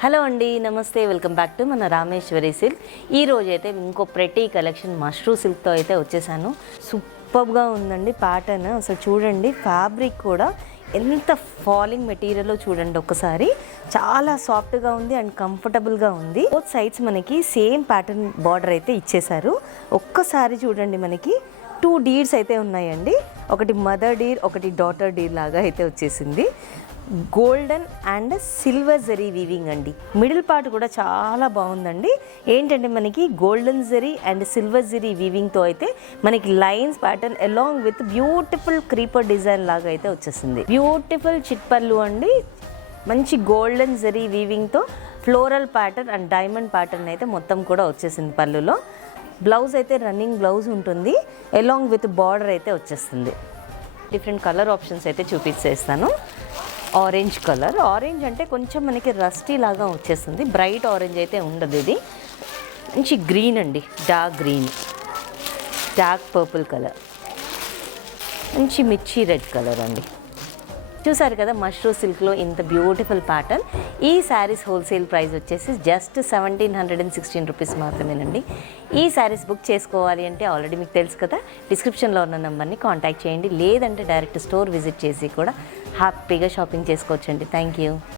Hello అండి, నమస్తే. Welcome back to మన రామేశ్వరి సిల్క్. ఈ రోజు అయితే ఇంకో ప్రెటీ కలెక్షన్ మష్రూ సిల్క్తో అయితే వచ్చేసాను. సూపర్గా ఉందండి ప్యాటర్న్. అసలు చూడండి, ఫ్యాబ్రిక్ కూడా ఎంత ఫాలింగ్ మెటీరియల్ చూడండి ఒక్కసారి. చాలా సాఫ్ట్గా ఉంది అండ్ కంఫర్టబుల్గా ఉంది. బోత్ సైడ్స్ మనకి సేమ్ ప్యాటర్న్ బార్డర్ అయితే ఇచ్చేసారు. ఒక్కసారి చూడండి, మనకి 2 డీర్స్ అయితే ఉన్నాయండి. ఒకటి మదర్ డీర్, ఒకటి డాటర్ డీర్ లాగా అయితే వచ్చేసింది. Golden and silver zari weaving అండి. మిడిల్ పార్ట్ కూడా చాలా బాగుందండి. ఏంటంటే మనకి golden zari and silver zari వీవింగ్తో అయితే మనకి lines pattern along with beautiful creeper design లాగా అయితే వచ్చేసింది. బ్యూటిఫుల్ చిట్పల్లు అండి. మంచి గోల్డెన్ జరీ వీవింగ్తో floral pattern and diamond pattern అయితే మొత్తం కూడా వచ్చేసింది పళ్ళులో. బ్లౌజ్ అయితే రన్నింగ్ బ్లౌజ్ ఉంటుంది. అలాంగ్ విత్ బార్డర్ అయితే వచ్చేస్తుంది. డిఫరెంట్ కలర్ ఆప్షన్స్ అయితే చూపించేస్తాను. ఆరెంజ్ కలర్, ఆరెంజ్ అంటే కొంచెం మనకి రస్టీ లాగా వచ్చేస్తుంది. బ్రైట్ ఆరెంజ్ అయితే ఉండదు. ఇది మంచి గ్రీన్ అండి, dark green, dark purple colour, మంచి మిర్చి రెడ్ కలర్ అండి. చూసారు కదా, మష్రూ సిల్క్లో ఇంత బ్యూటిఫుల్ ప్యాటర్న్. ఈ శారీస్ హోల్సేల్ ప్రైస్ వచ్చేసి జస్ట్ 1716 రూపీస్ మాత్రమేనండి. ఈ శారీస్ బుక్ చేసుకోవాలి అంటే ఆల్రెడీ మీకు తెలుసు కదా, డిస్క్రిప్షన్లో ఉన్న నెంబర్ని కాంటాక్ట్ చేయండి. లేదంటే డైరెక్ట్ స్టోర్ విజిట్ చేసి కూడా హ్యాపీగా షాపింగ్ చేసుకోవచ్చండి. Thank you.